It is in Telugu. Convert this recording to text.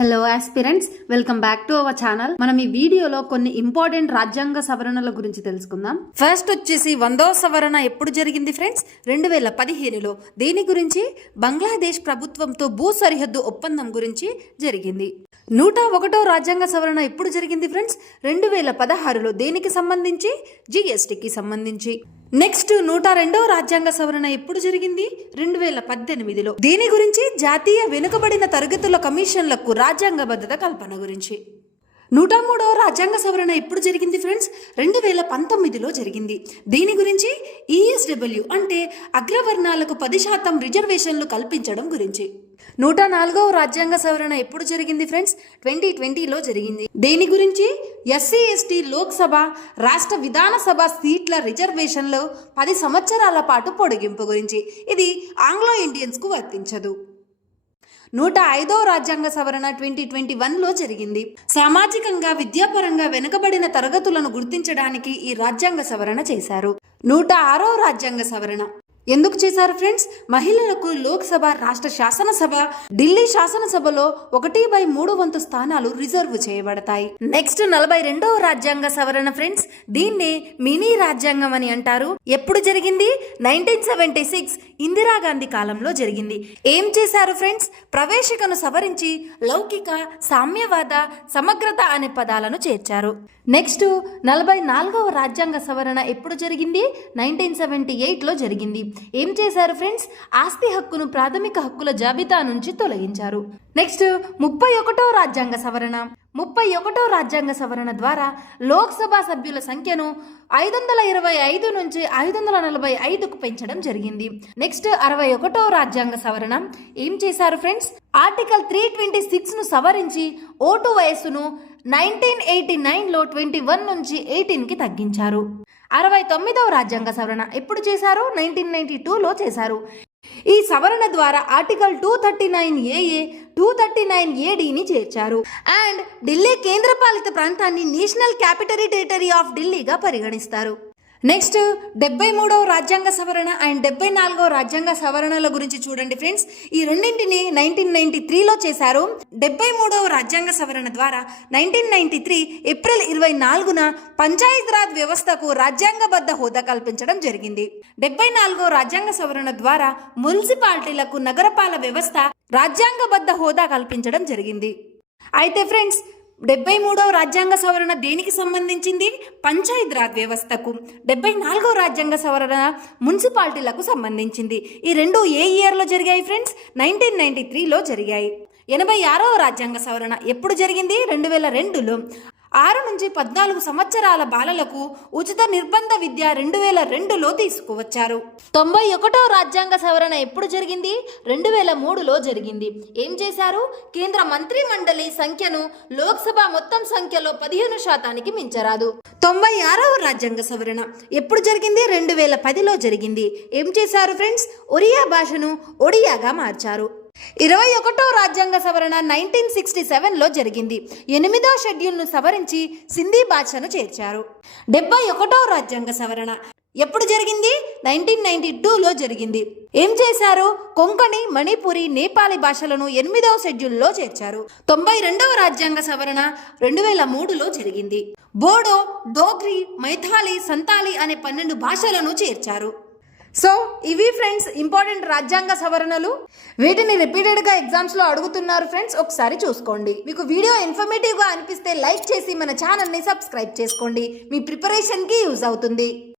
Hello aspirants, welcome back to our channel. మనం ఈ వీడియోలో కొన్ని ఇంపార్టెంట్ రాజ్యాంగ సవరణల గురించి తెలుసుకుందాం. ఫస్ట్ వచ్చేసి 100వ సవరణ ఎప్పుడు జరిగింది ఫ్రెండ్స్? 2015లో. దీని గురించి బంగ్లాదేశ్ ప్రభుత్వంతో భూ సరిహద్దు ఒప్పందం గురించి జరిగింది. 101వ రాజ్యాంగ సవరణ ఎప్పుడు జరిగింది ఫ్రెండ్స్? 2016లో. దేనికి సంబంధించి? జిఎస్టికి సంబంధించి. నెక్స్ట్ 102వ రాజ్యాంగ సవరణ ఎప్పుడు జరిగింది? 2018లో. దీని గురించి జాతీయ వెనుకబడిన తరగతుల కమిషన్లకు రాజ్యాంగబద్ధత కల్పన గురించి. 103వ రాజ్యాంగ సవరణ ఎప్పుడు జరిగింది ఫ్రెండ్స్? 2019లో జరిగింది. దీని గురించి ఈఎస్డబ్ల్యూ అంటే అగ్రవర్ణాలకు 10% రిజర్వేషన్లు కల్పించడం గురించి. 104వ రాజ్యాంగ సవరణ ఎప్పుడు జరిగింది ఫ్రెండ్స్? 2020లో జరిగింది. దేని గురించి? ఎస్సీ ఎస్టీ లోక్సభ రాష్ట్ర విధానసభ సీట్ల రిజర్వేషన్లు 10 సంవత్సరాల పాటు పొడిగింపు గురించి. ఇది ఆంగ్లో ఇండియన్స్కు వర్తించదు. 105వ రాజ్యాంగ సవరణ 2021లో జరిగింది. సామాజికంగా విద్యాపరంగా వెనుకబడిన తరగతులను గుర్తించడానికి ఈ రాజ్యాంగ సవరణ చేశారు. 106వ రాజ్యాంగ సవరణ ఎందుకు చేశారు ఫ్రెండ్స్? మహిళలకు లోక్సభ, రాష్ట్ర శాసనసభ, ఢిల్లీ శాసనసభలో 1/3 వంతు స్థానాలు రిజర్వ్ చేయబడతాయి. నెక్స్ట్ 42వ రాజ్యాంగ సవరణ ఫ్రెండ్స్. దీన్నే మినీ రాజ్యాంగం అని అంటారు. ఎప్పుడు జరిగింది? 1976 ఇందిరాగాంధీ కాలంలో జరిగింది. ఏం చేశారు ఫ్రెండ్స్? ప్రవేశికను సవరించి లౌకిక, సామ్యవాద, సమగ్రత అనే పదాలను చేర్చారు. నెక్స్ట్ 44వ రాజ్యాంగ సవరణ ఎప్పుడు జరిగింది? 1978లో జరిగింది. ఏం చేశారు ఫ్రెండ్స్? ఆస్తి హక్కును ప్రాథమిక హక్కుల జాబితా నుంచి తొలగించారు. నెక్స్ట్ 31వ రాజ్యాంగ సవరణ. 31వ రాజ్యాంగ సవరణ ద్వారా లోక్సభ సభ్యుల సంఖ్యను 525 నుంచి 545కు పెంచడం జరిగింది. నెక్స్ట్ 61వ రాజ్యాంగ సవరణ. ఏం చేశారు ఫ్రెండ్స్? ఆర్టికల్ 326ను సవరించి ఓటు వయస్సును 1989లో 21 నుంచి 18కి తగ్గించారు. 69వ రాజ్యాంగ సవరణ ఎప్పుడు చేశారు? 1992లో చేశారు. ఈ సవరణ ద్వారా ఆర్టికల్ 239AA, 239ADని చేర్చారు. అండ్ ఢిల్లీ కేంద్రపాలిత ప్రాంతాన్ని నేషనల్ క్యాపిటల్ టెరిటరీ ఆఫ్ ఢిల్లీగా పరిగణిస్తారు. నెక్స్ట్ 73వ రాజ్యాంగ సవరణ అండ్ 74వ రాజ్యాంగ సవరణల గురించి చూడండి ఫ్రెండ్స్. ఈ రెండింటిని 1993లో చేశారు. 73వ రాజ్యాంగ సవరణ ద్వారా 1993 ఏప్రిల్ 24న పంచాయతీరాజ్ వ్యవస్థకు రాజ్యాంగబద్ధ హోదా కల్పించడం జరిగింది. 74వ రాజ్యాంగ సవరణ ద్వారా మున్సిపాలిటీలకు నగరపాల వ్యవస్థ రాజ్యాంగబద్ధ హోదా కల్పించడం జరిగింది. అయితే ఫ్రెండ్స్ 73వ రాజ్యాంగ సవరణ దేనికి సంబంధించింది? పంచాయతీరాజ్ వ్యవస్థకు. 74వ రాజ్యాంగ సవరణ మున్సిపాలిటీలకు సంబంధించింది. ఈ రెండు ఏ ఇయర్లో జరిగాయి ఫ్రెండ్స్? 1993లో జరిగాయి. 86వ రాజ్యాంగ సవరణ ఎప్పుడు జరిగింది? 2002లో. 6 నుంచి 14 సంవత్సరాల బాలలకు ఉచిత నిర్బంధ విద్య 2002లో తీసుకువచ్చారు. 91వ రాజ్యాంగ సవరణ ఎప్పుడు జరిగింది? 2003లో జరిగింది. ఏం చేశారు? కేంద్ర మంత్రి మండలి సంఖ్యను లోక్సభ మొత్తం సంఖ్యలో 15% మించరాదు. 96వ రాజ్యాంగ సవరణ ఎప్పుడు జరిగింది? 2010లో జరిగింది. ఏం చేశారు ఫ్రెండ్స్? ఒరియా భాషను ఒడియాగా మార్చారు. 21వ రాజ్యాంగ సవరణ 1967లో జరిగింది. 8వ షెడ్యూల్ను సవరించి సింధీ భాషను చేర్చారు. 71వ రాజ్యాంగ సవరణ ఎప్పుడు జరిగింది? 1992లో జరిగింది. ఏం చేశారు? కొంకణి, మణిపురి, నేపాలి భాషలను 8వ షెడ్యూల్లో చేర్చారు. 92వ రాజ్యాంగ సవరణ 2003లో జరిగింది. బోడో, డోగ్రి, మైథాలి, సంతాలి అనే 12 భాషలను చేర్చారు. సో ఇవి ఫ్రెండ్స్ ఇంపార్టెంట్ రాజ్యాంగ సవరణలు. వీటిని రిపీటెడ్గా ఎగ్జామ్స్లో అడుగుతున్నారు ఫ్రెండ్స్, ఒకసారి చూసుకోండి. మీకు వీడియో ఇన్ఫర్మేటివ్గా అనిపిస్తే లైక్ చేసి మన ఛానల్ని సబ్స్క్రైబ్ చేసుకోండి. మీ ప్రిపరేషన్కి యూజ్ అవుతుంది.